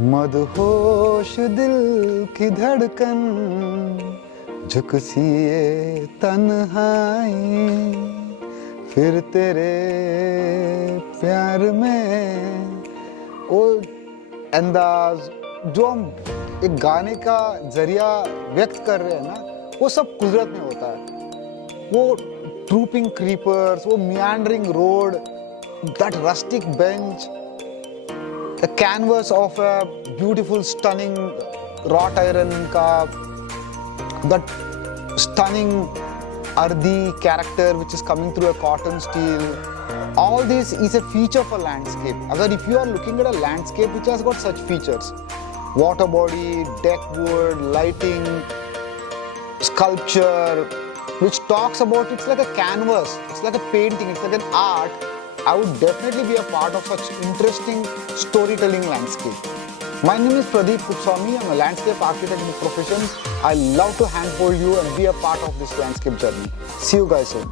मदहोश दिल की धड़कन झुकसी ये तन्हाई फिर तेरे प्यार में वो अंदाज जो हम एक गाने का जरिया व्यक्त कर रहे हैं ना, वो सब कुदरत में होता है। वो ट्रूपिंग क्रीपर्स, वो meandering road, that rustic bench, a canvas of a beautiful stunning wrought iron का that stunning earthy character which is coming through a cotton steel. All this is a feature for landscape. Agar if you are looking at a landscape which has got such features, water body, deck wood, lighting, sculpture, which talks about it's like a canvas, it's like a painting, it's like an art, I would definitely be a part of such interesting storytelling landscape. My name is Pradeep Kutswami. I'm a landscape architect by profession. I love to handhold you and be a part of this landscape journey. See you guys soon.